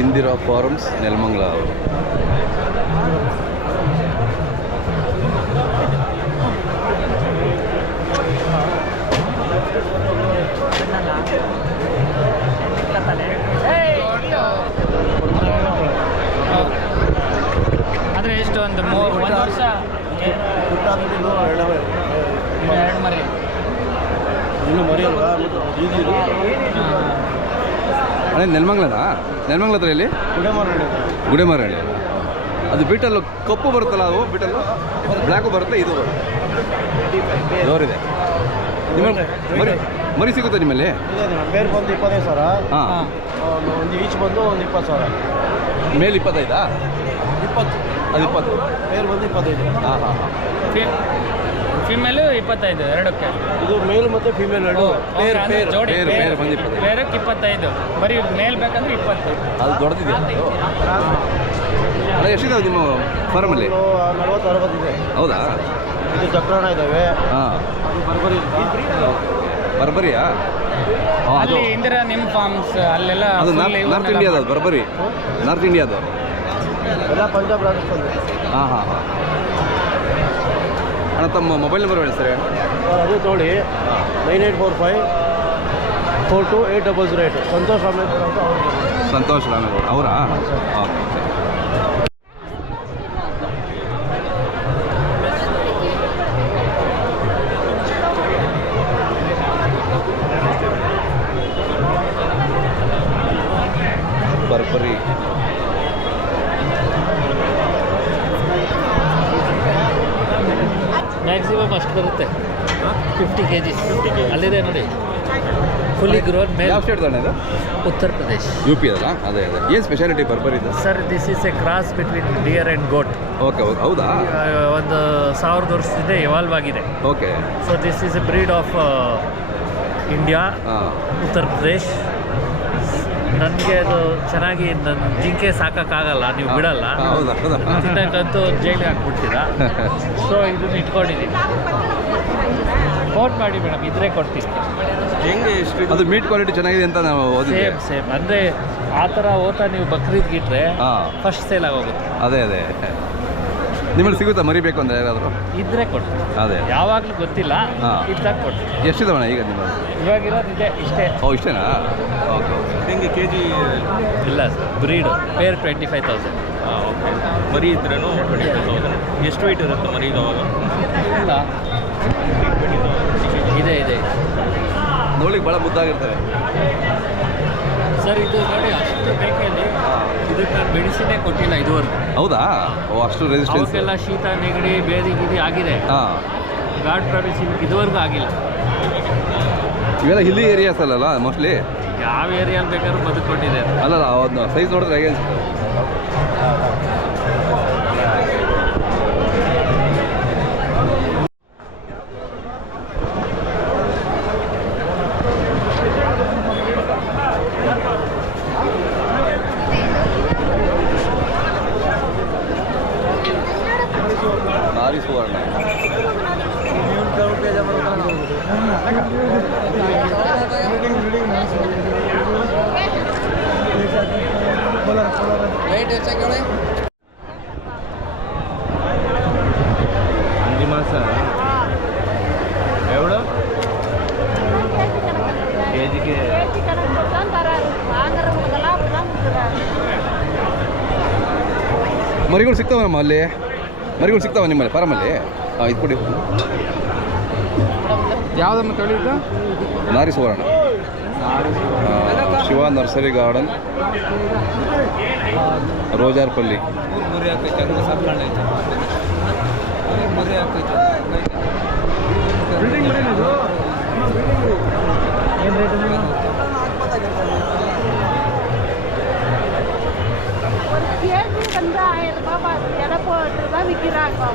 Indira forms Nelamangala. ಆದರೆ ಎಷ್ಟು ಒಂದು 1 ವರ್ಷ 2 ಮರಿ ಇನ್ನು ಮರಿ ಅಲ್ವಾ ಅದೇ ನೆಲಮಂಗಲನಾ? ನೆಲಮಂಗಲ ಹತ್ರ ಎಲ್ಲಿ? ಗುಡೆಮಾರಹಳ್ಳಿ. ಅದು ಬೀಟಲ್ಲು ಕಪ್ಪು ಬರುತ್ತಲ್ಲ, ಅದು ಬೀಟಲ್ಲು ಬ್ಲ್ಯಾಕು ಬರುತ್ತೆ, ಇದು ಜೋರಿದೆ. ನಿಮ್ಮ ಮರಿ ಸಿಗುತ್ತೆ ನಿಮ್ಮಲ್ಲಿ? ಬೇರೆ ಬಂದು 25,000. ಹಾಂ, ಒಂದು ಈಚ್ ಬಂದು ಒಂದು 20,000. ಮೇಲೆ 25? 20. ಅದು 20. ಬೇರೆ ಬಂದು 25. ಹಾಂ ಹಾಂ ಹಾಂ. ಫಿಮೇಲು 25 ಎರಡಕ್ಕೆ. ಇದು ಮೇಲ್ ಮತ್ತು ಫಿಮೇಲ್ ಎರಡು ಜೋಡಿ. ಬೇರೆ ಬಂದು 25. ಬೇರೆಕ್ಕೆ 25, ಬರೀ ಮೇಲ್ ಬೇಕಂದ್ರೆ 20. ಅದು ದೊಡ್ಡದಿದೆ. ಅಲ್ಲ, ಎಷ್ಟಿದಾವೆ ನಿಮ್ಮ ಫಾರ್ಮಲ್ಲಿ? 40-60 ಇದೆ. ಹೌದಾ? ಇದು ಚಕ್ರಣ ಇದ್ದಾವೆ. ಹಾಂ, ಬರ್ಬರಿ ಬರ್ಬರಿಯಾ? ಹಾಂ, ಅದು ಅಲ್ಲಿ ಇಂದಿರಾ ನಿಮ್ಮ ಫಾರ್ಮ್ಸ್ ಅಲ್ಲೆಲ್ಲ ಅದು ನಾರ್ತ್ ಇಂಡಿಯಾದ, ಅದು ಬರ್ಬರಿ ನಾರ್ತ್ ಇಂಡಿಯಾದು. ಎಲ್ಲ ಪಂಜಾಬ್ ರಾಜಸ್ಥಾನ. ಹಾಂ ಹಾಂ ಹಾಂ. ಅಣ್ಣ, ತಮ್ಮ ಮೊಬೈಲ್ ನಂಬರ್ ಹೇಳಿ ಸರ್. ಅದು ನೋಡಿ, 9845 428008. ಸಂತೋಷ್ ರಾಮೇಗೌಡ ಅಂತ ಅವರು. ಸಂತೋಷ್ ರಾಮೇಗೌಡ ಅವರಾ? ಓಕೆ. ಬರ್ಬರಿ ಮ್ಯಾಕ್ಸಿಮಮ್ ಅಷ್ಟು ಬರುತ್ತೆ. 50 kg ಅಲ್ಲಿದೆ ನೋಡಿ, ಫುಲ್ಲಿ ಗ್ರೋನ್ ಮೇಲ್. ಯಾವ ಸ್ಟೇಟ್ ತಾನೆ ಇದು? ಉತ್ತರ ಪ್ರದೇಶ್, ಯು ಪಿ ಅದಲ್ಲ? ಅದೇ ಅದೇ. ಏನು ಸ್ಪೆಷಾಲಿಟಿ ಬರ್ಬರಿದು? Sir this is a cross between deer and goat. Okay, ಹೌದಾ? ಒಂದು 1000 ವರ್ಷದಿಂದ ಎವಾಲ್ವ್ ಆಗಿದೆ. Okay. So this is a breed of India, Uttar Pradesh. ನನಗೆ ಅದು ಚೆನ್ನಾಗಿ, ನನ್ನ ಜಿಂಕೆ ಸಾಕೋಕ್ಕಾಗಲ್ಲ, ನೀವು ಬಿಡಲ್ಲ. ತಿನ್ನಕ್ಕಂತೂ ಜೈಲಿಗೆ ಹಾಕ್ಬಿಡ್ತೀರಾ. ಸೊ ಇದನ್ನ ಇಟ್ಕೊಂಡಿದ್ದೀನಿ. ಫೋನ್ ಮಾಡಿ ಮೇಡಮ್, ಇದ್ರೆ ಕೊಡ್ತೀನಿ. ಹೆಂಗೆ ಅದು ಮೀಟ್ ಕ್ವಾಲಿಟಿ ಚೆನ್ನಾಗಿದೆ ಅಂತ ನಾವು ಓದಿದ್ವಿ. ಸೇಮ್ ಅಂದರೆ ಆ ಥರ ಓತಾ ನೀವು ಬಕ್ರೀದ್ಗೆ ಇಟ್ಟರೆ ಫಸ್ಟ್ ಸೇಲ್ ಆಗೋಗುತ್ತೆ. ಅದೇ ನಿಮ್ಮಲ್ಲಿ ಸಿಗುತ್ತಾ ಮರಿಬೇಕು ಅಂದರೆ ಯಾರಾದರೂ? ಇದ್ರೆ ಕೊಡ್ತೀನಿ. ಅದೇ ಯಾವಾಗಲೂ ಗೊತ್ತಿಲ್ಲ, ಇದ್ದಾಗ ಕೊಡ್ತೀನಿ. ಎಷ್ಟಿದಾವಣ್ಣ ಈಗ ನಿಮ್ಮ? ಇವಾಗಿರೋದಿದೆ ಇಷ್ಟೇ. ಇಷ್ಟೇನಾ? ಓಕೆ. ಹೆಂಗೆ ಕೆ ಜಿ? ಇಲ್ಲ ಸರ್, ಬ್ರೀಡು ಪೇರ್ 25,000. ಓಕೆ. ಮರಿ ಇದ್ರೂ 25,000. ಎಷ್ಟು ವೆಯ್ಟ್ ಇರುತ್ತೆ ಮರಿ ಅವಾಗ? ಇಲ್ಲ, ಇದೆ ನೋಡ್ಲಿಕ್ಕೆ ಭಾಳ ಮುದ್ದಾಗಿರ್ತವೆ ಸರ್. ಇದು ನೋಡಿ, ಅಷ್ಟು ಬೇಕಲ್ಲಿ ಇದಕ್ಕೆ ನಾನು ಮೆಡಿಸಿನೇ ಕೊಟ್ಟಿಲ್ಲ ಇದುವರೆಗೂ. ಹೌದಾ? ಅಷ್ಟು ರೆಸಿಸ್ಟೆನ್ಸ್. ಅವಕ್ಕೆಲ್ಲ ಶೀತ, ನೆಗಡಿ, ಬೇದಿ ಗಿದಿ ಆಗಿದೆ. ಗಾರ್ಡ್ ಪ್ರಾಡಕ್ಟ್ಸ್ ಇದುವರೆಗೂ ಆಗಿಲ್ಲ. ಇವೆಲ್ಲ ಹಿಲ್ಲಿ ಏರಿಯಾಸ್ ಅಲ್ಲಲ್ಲ ಮೋಸ್ಟ್ಲಿ? ಯಾವ ಏರಿಯಲ್ಲಿ ಬೇಕಾದ್ರೂ ಬದುಕೊಂಡಿದೆ. ಅಲ್ಲಲ್ಲ, ಅದನ್ನ ಸೈಜ್ ನೋಡಿದ್ರೆ ಹೇಗೆ ಅನ್ಸುತ್ತೆ? ನಾರಿ ಸುವರ್ಣ. ಅಂಜಿ ಮಾಸ ಎವಡು ಕೆಜಿಗೆ? ಮರಿಗಳು ಸಿಗ್ತಾವ ನಮ್ಮ ಅಲ್ಲಿ? ಮರಿಗಳು ಸಿಗ್ತಾವ ನಿಮ್ಮಲ್ಲಿ ಫಾರಮಲ್ಲಿ? ಇದು ಕೊಡಿ. ಯಾವುದನ್ನು ತೊಳಿದ? Nari Suvarna, Shiva nursery garden, Rojarpalli. Dia ni benda air bapa, dia ada pun terbang mikir aku.